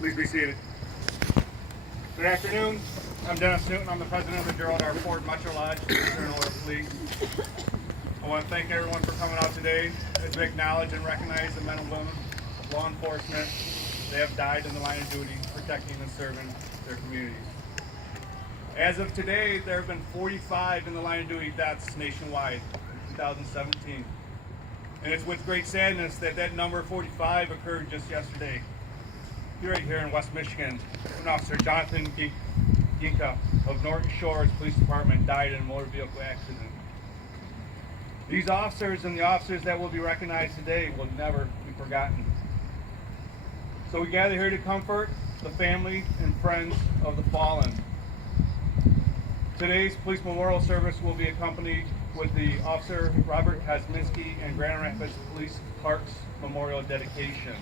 Please be seated. Good afternoon. I'm Dennis Newton. I'm the president of the Gerald R. Ford Metro Lodge, Internal Order Police. I want to thank everyone for coming out today as we acknowledge and recognize the men and women of law enforcement. They have died in the line of duty, protecting and serving their communities. As of today, there have been 45 in the line of duty deaths nationwide in 2017. And it's with great sadness that that number 45 occurred just yesterday. Right here in West Michigan, an officer, Jonathan Ginka of Norton Shores Police Department, died in a motor vehicle accident. These officers and the officers that will be recognized today will never be forgotten. So we gather here to comfort the family and friends of the fallen. Today's police memorial service will be accompanied with the Officer Robert Kozminski and Grand Rapids Police Parks Memorial dedication.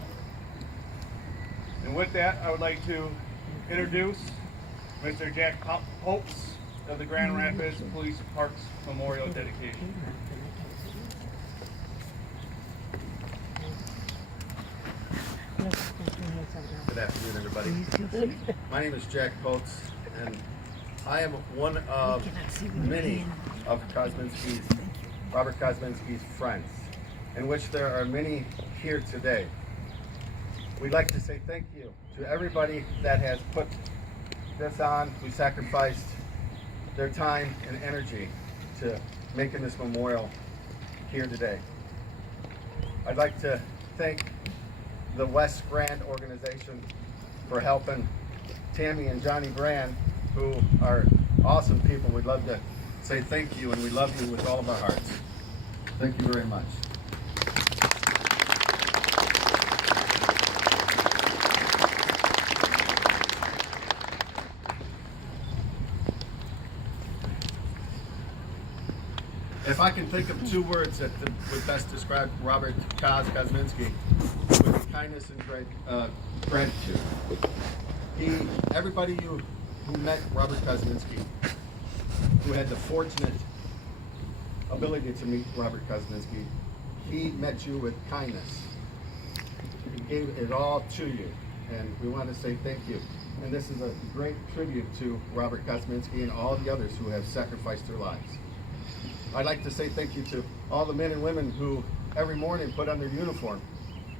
And with that, I would like to introduce Mr. Jack Popes of the Grand Rapids Police Parks Memorial dedication. Good afternoon, everybody. My name is Jack Popes, and I am one of many of Robert Kozminski's friends, in which there are many here today. We'd like to say thank you to everybody that has put this on, who sacrificed their time and energy to making this memorial here today. I'd like to thank the West Grand organization for helping Tammy and Johnny Brann, who are awesome people. We'd love to say thank you, and we love you with all of our hearts. Thank you very much. If I can think of two words that would best describe Robert Kozminski, it would be kindness and gratitude. Everybody who met Robert Kozminski, who had the fortunate ability to meet Robert Kozminski, he met you with kindness. He gave it all to you, and we want to say thank you. And this is a great tribute to Robert Kozminski and all the others who have sacrificed their lives. I'd like to say thank you to all the men and women who every morning put on their uniform,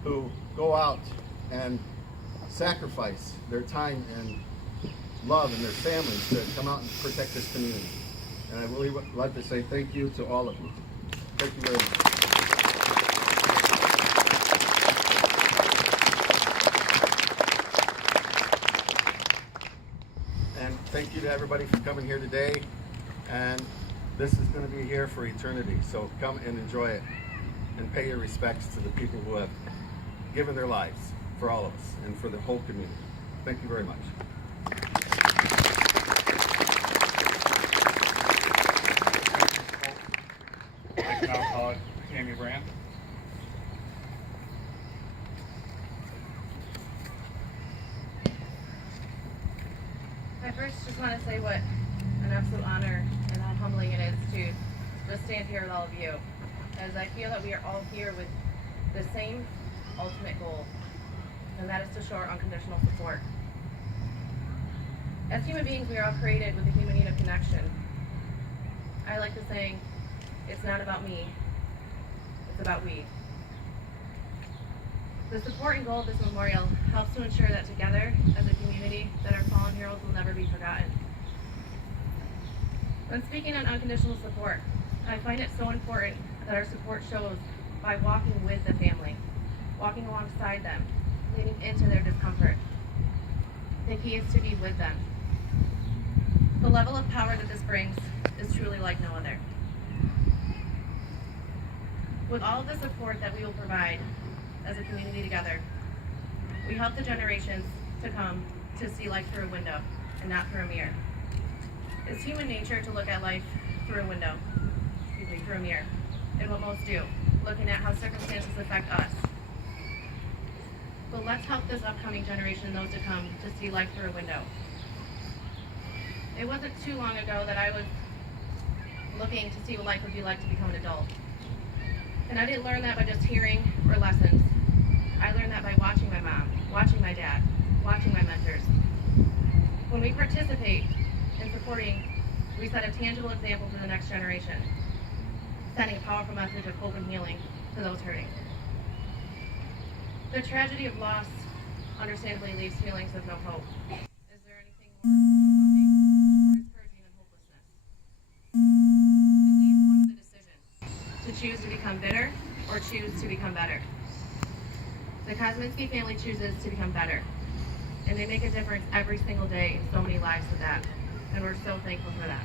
who go out and sacrifice their time and love and their families to come out and protect this community. And I really would like to say thank you to all of you. Thank you very much. And thank you to everybody for coming here today. And this is going to be here for eternity, so come and enjoy it and pay your respects to the people who have given their lives for all of us and for the whole community. Thank you very much. I now call it Tanny Brann. I first just want to say what an absolute honor and how humbling it is to just stand here with all of you, as I feel that we are all here with the same ultimate goal, and that is to show our unconditional support. As human beings, we are all created with a human need of connection. I like to saying, it's not about me, it's about we. The support and goal of this memorial helps to ensure that together, as a community, that our fallen heroes will never be forgotten. When speaking on unconditional support, I find it so important that our support shows by walking with the family, walking alongside them, leaning into their discomfort. The key is to be with them. The level of power that this brings is truly like no other. With all of the support that we will provide as a community together, we help the generations to come to see life through a window and not through a mirror. It's human nature to look at life through a window, through a mirror, and what most do, looking at how circumstances affect us. But let's help this upcoming generation and those to come to see life through a window. It wasn't too long ago that I was looking to see what life would be like to become an adult. And I didn't learn that by just hearing or lessons. I learned that by watching my mom, watching my dad, watching my mentors. When we participate in supporting, we set a tangible example for the next generation, sending a powerful message of hope and healing to those hurting. The tragedy of loss understandably leaves feelings of no hope. Is there anything more overwhelming or discouraging than hopelessness? It leaves one with a decision to choose to become bitter or choose to become better. The Kozminski family chooses to become better, and they make a difference every single day in so many lives with that, and we're so thankful for that.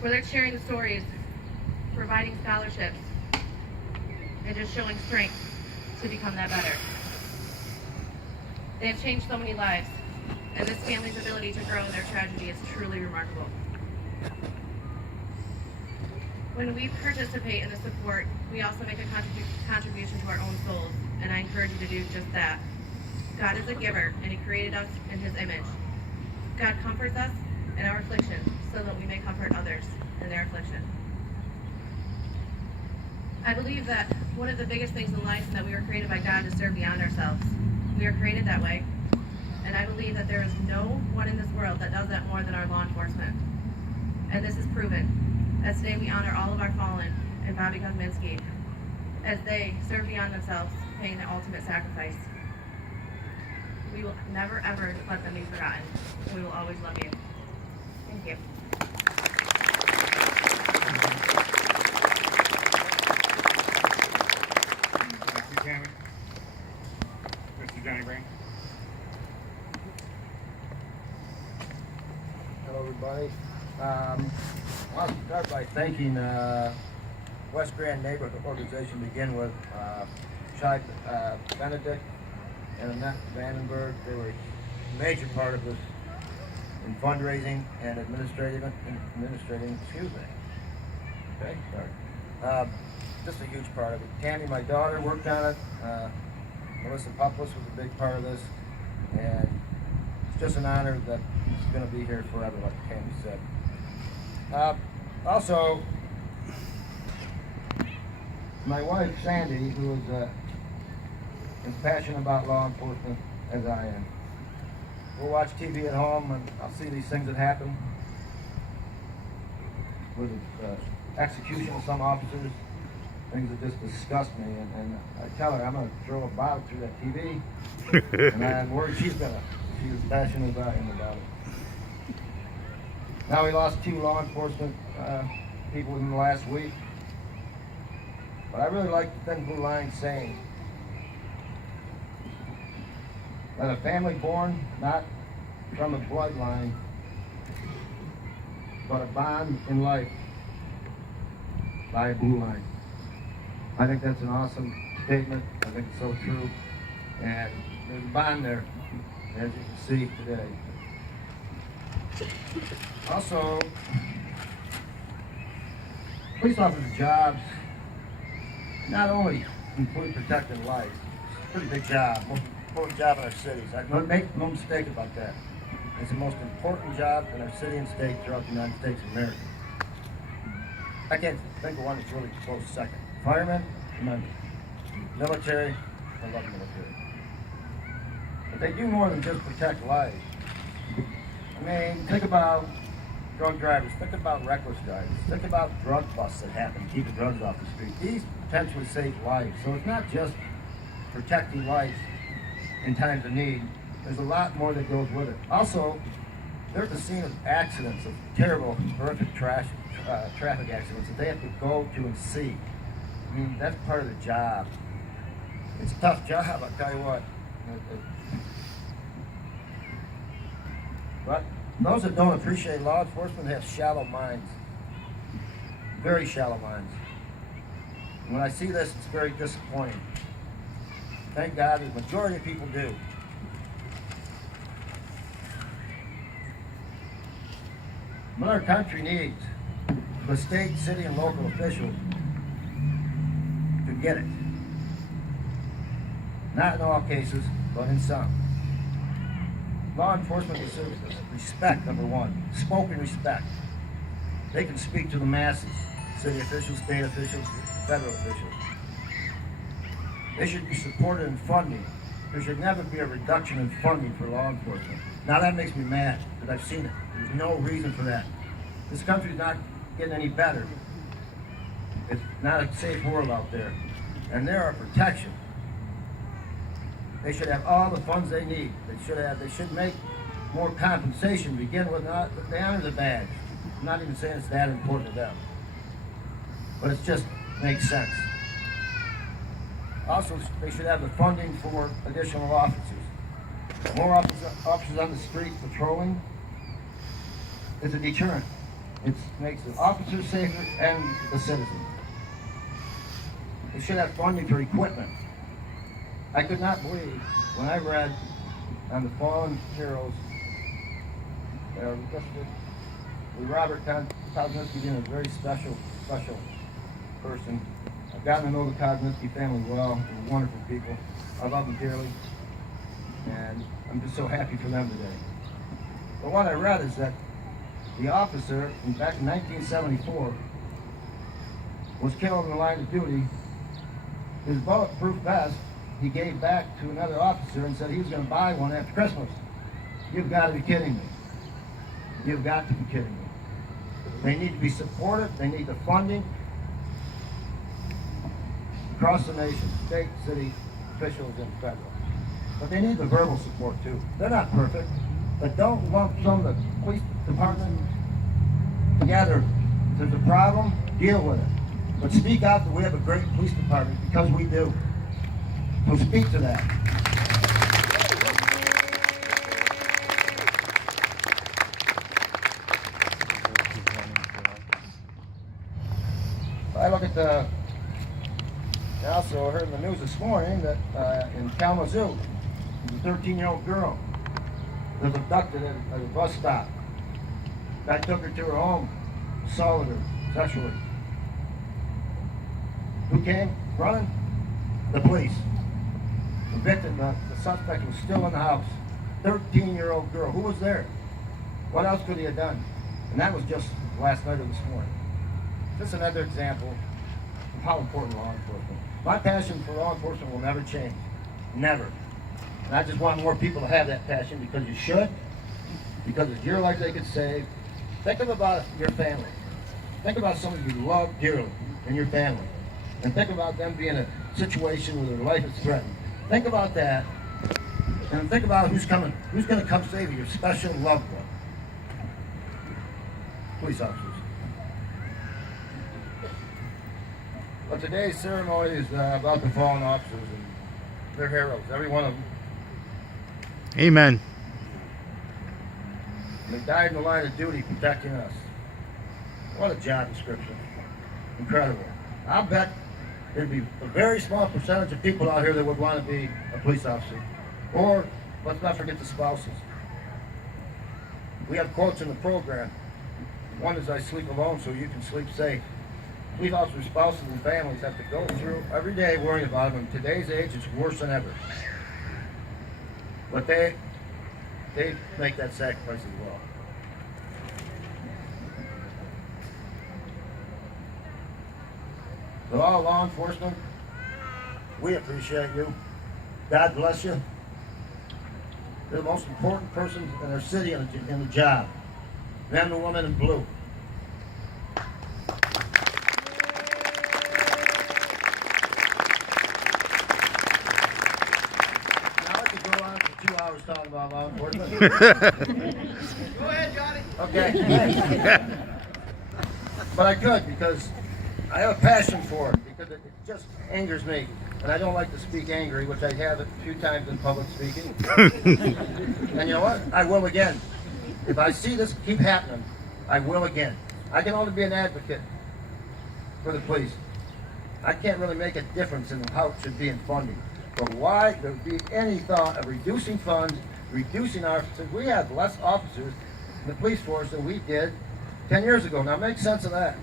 Whether it's sharing the stories, providing scholarships, and just showing strength to become that better. They have changed so many lives, and this family's ability to grow in their tragedy is truly remarkable. When we participate in the support, we also make a contribution to our own souls, and I encourage you to do just that. God is a giver, and He created us in His image. God comforts us in our affliction so that we may comfort others in their affliction. I believe that one of the biggest things in life is that we were created by God to serve beyond ourselves. We are created that way, and I believe that there is no one in this world that does that more than our law enforcement. And this is proven, as today we honor all of our fallen and Bobby Kozminski, as they serve beyond themselves, paying the ultimate sacrifice. We will never ever let them be forgotten. We will always love you. Thank you. Thank you, Tammy. Mr. Johnny Brann. Hello, everybody. I want to start by thanking West Grand Neighborhood Organization to begin with. Shai Benedict and Annette Vandenberg, they were a major part of this in fundraising and administrating, excuse me. Okay, sorry. Just a huge part of it. Tammy, my daughter, worked on it. Melissa Puplis was a big part of this. And it's just an honor that he's going to be here forever, like Tammy said. Also, my wife, Sandy, who is as passionate about law enforcement as I am. We'll watch TV at home and I'll see these things that happen with the execution of some officers, things that just disgust me. And I tell her I'm going to throw a bottle through that TV. And I'm worried she's was passionate as I am about it. Now we lost 2 law enforcement people in the last week. But I really like the thin blue line saying that a family born not from a bloodline, but a bond in life by a blue line. I think that's an awesome statement. I think it's so true. And there's a bond there, as you can see today. Also, police officers' jobs not only include protecting lives, it's a pretty big job, most important job in our cities. Make no mistake about that. It's the most important job in our city and state throughout the United States of America. I can't think of one that's really close second. Firemen, remember. Military, I love the military. But they do more than just protect lives. I mean, think about drug drivers, think about reckless drivers, think about drug busts that happen, keeping drugs off the street. These potentially save lives. So it's not just protecting lives in times of need. There's a lot more that goes with it. Also, they're at the scene of accidents, of terrible, horrific traffic accidents that they have to go to and see. I mean, that's part of the job. It's a tough job, I'll tell you what. But those that don't appreciate law enforcement have shallow minds. Very shallow minds. And when I see this, it's very disappointing. Thank God the majority of people do. What our country needs, the state, city, and local officials to get it. Not in all cases, but in some. Law enforcement deserves respect, number one. Spoken respect. They can speak to the masses, city officials, state officials, federal officials. They should be supported in funding there should never be a reduction in funding for law enforcement. Now that makes me mad, because I've seen it. There's no reason for that. This country's not getting any better. It's not a safe world out there. And there are protection. They should have all the funds they need. They should make more compensation, begin with they honor the badge. I'm not even saying it's that important to them. But it just makes sense. Also, they should have the funding for additional officers. More officers on the street patrolling is a deterrent. It makes the officers safer and the citizens. They should have funding for equipment. I could not believe when I read on the fallen heroes, with Robert Kozminski being a very special person. I've gotten to know the Kozminski family well. They're wonderful people. I love them dearly. And I'm just so happy for them today. But what I read is that the officer, back in 1974, was killed in the line of duty. His bulletproof vest, he gave back to another officer and said he was going to buy one after Christmas. You've got to be kidding me. You've got to be kidding me. They need to be supported. They need the funding across the nation, state, city, officials, and federal. But they need the verbal support too. They're not perfect, but don't lump some of the police department together. If there's a problem, deal with it. But speak out that we have a great police department, because we do. So speak to that. I look at I also heard in the news this morning that in Kalamazoo, a 13-year-old girl was abducted at a bus stop. Guy took her to her home, assaulted her sexually. Who came running? The police. The victim, the suspect, was still in the house. 13-year-old girl. Who was there? What else could he have done? And that was just last night or this morning. Just another example of how important law enforcement. My passion for law enforcement will never change. Never. And I just want more people to have that passion, because you should. Because it's your life they could save. Think about your family. Think about someone you love dearly in your family. And think about them being in a situation where their life is threatened. Think about that. And think about who's going to come save you, your special loved one. Police officers. But today's ceremony is about the fallen officers, and they're heroes, every one of them. Amen. And they died in the line of duty protecting us. What a job description. Incredible. I'll bet there'd be a very small percentage of people out here that would want to be a police officer. Or, let's not forget the spouses. We have quotes in the program. One is, "I sleep alone so you can sleep safe." Police officers' spouses and families have to go through every day worrying about them. In today's age, it's worse than ever. But they make that sacrifice as well. To all law enforcement, we appreciate you. God bless you. They're the most important persons in our city in the job. Man and woman in blue. Talking about law enforcement. Go ahead, Johnny. Okay. But I could, because I have a passion for it, because it just angers me. And I don't like to speak angry, which I have a few times in public speaking. And you know what? I will again. If I see this keep happening, I will again. I can only be an advocate for the police. I can't really make a difference in how it should be in funding. But why there would be any thought of reducing funds, reducing officers? We have less officers in the police force than we did 10 years ago. Now make sense of that.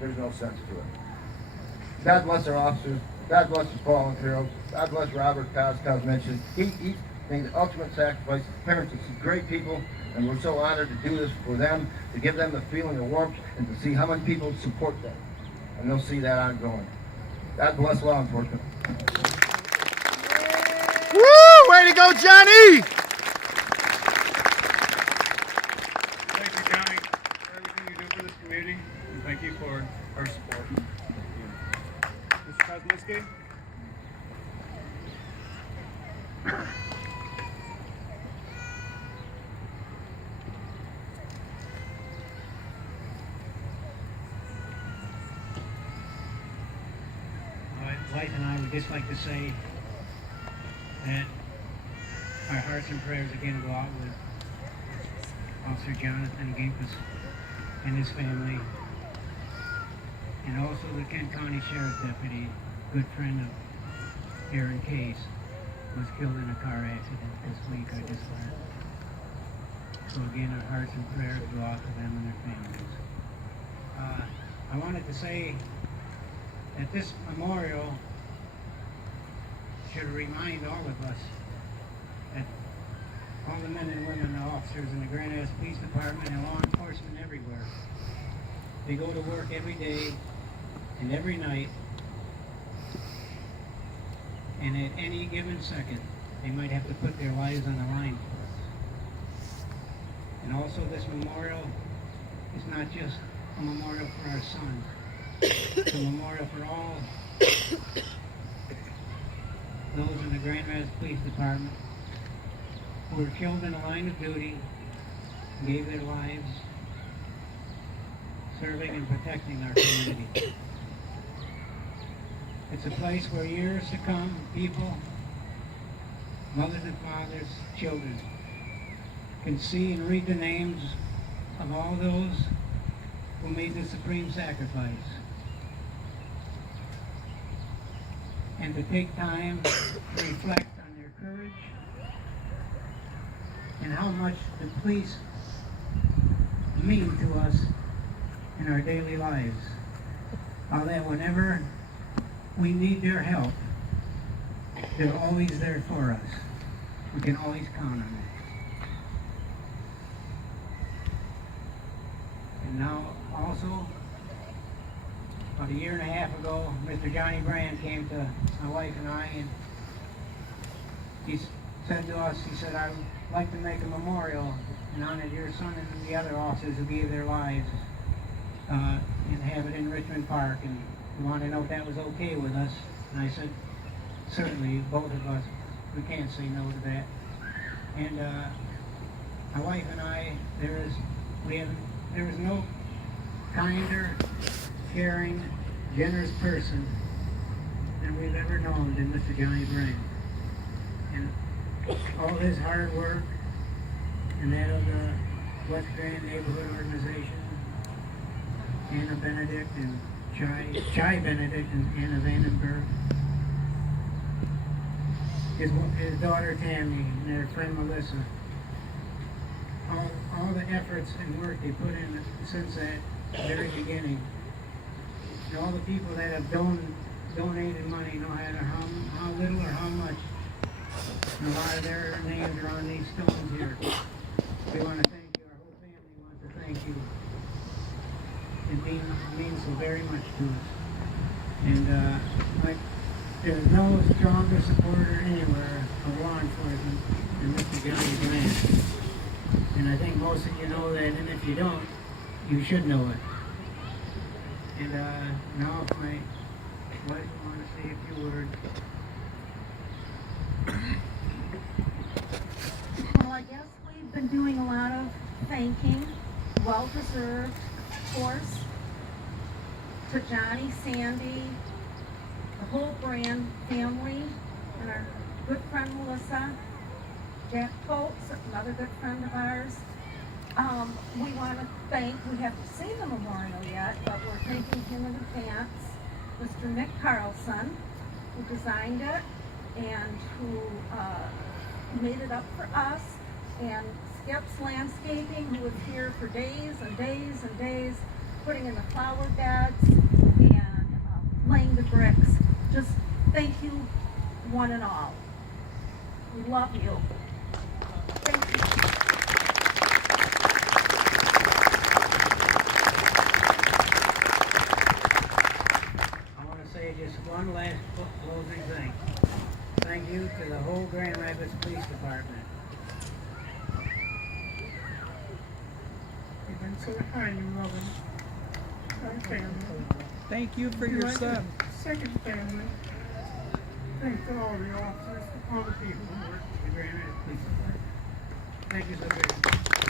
There's no sense to it. God bless our officers. God bless the fallen heroes. God bless Robert Kozminski. He made the ultimate sacrifice. His parents are some great people, and we're so honored to do this for them, to give them the feeling of warmth, and to see how many people support them. And they'll see that ongoing. God bless law enforcement. go, Johnny! Thank you, Johnny, for everything you do for this community, and thank you for our support. Mr. Kozminski? My wife and I would just like to say that our hearts and prayers again go out with Officer Jonathan Ginkis and his family, and also the Kent County Sheriff's Deputy, good friend of Aaron Case, was killed in a car accident this week, I just learned. So again, our hearts and prayers go out to them and their families. I wanted to say that this memorial should remind all of us that all the men and women, the officers in the Grand Rapids Police Department and law enforcement everywhere, they go to work every day and every night, and at any given second, they might have to put their lives on the line for us. And also this memorial is not just a memorial for our son, it's a memorial for all those in the Grand Rapids Police Department who were killed in the line of duty, gave their lives serving and protecting our community. It's a place where years to come, people, mothers and fathers, children, can see and read the names of all those who made the supreme sacrifice. And to take time to reflect on their courage and how much the police mean to us in our daily lives. How that whenever we need their help, they're always there for us. We can always count on them. And now also, about a year and a half ago, Mr. Johnny Brann came to my wife and I, and he said to us, he said, "I would like to make a memorial in honor of your son and the other officers who gave their lives, and have it in Richmond Park, and we wanted to know if that was okay with us." And I said, "Certainly, both of us, we can't say no to that." And my wife and I, there is no kinder, caring, generous person than we've ever known than Mr. Johnny Brann. And all his hard work and that of the West Grand Neighborhood Organization, Anna Benedict and Chai Benedict and Anna Vandenberg, his daughter Tammy and their friend Melissa, all the efforts and work they put in since that very beginning, and all the people that have donated money, no matter how little or how much, and a lot of their names are on these stones here. We want to thank you, our whole family wants to thank you. It means so very much to us. And there's no stronger supporter anywhere of law enforcement than Mr. Johnny Brann. And I think most of you know that, and if you don't, you should know it. And now if my wife wants to say a few words. Well, I guess we've been doing a lot of thanking, well-deserved, of course, to Johnny, Sandy, the whole Brann family, and our good friend Melissa, Jack Foltz, another good friend of ours. We want to thank, we haven't seen the memorial yet, but we're thanking him in advance, Mr. Nick Carlson, who designed it and who made it up for us, and Skip's Landscaping, who was here for days and days and days, putting in the flower beds and laying the bricks. Just thank you, one and all. We love you. Thank you. I want to say just one last closing thing. Thank commend you to the whole Grand Rapids Police Department. You've been so kind and loving. Our family. Thank you for You're your like son. a second family. Thanks to all the officers, all the people who work for the Grand Rapids Police Department. Thank you so very much.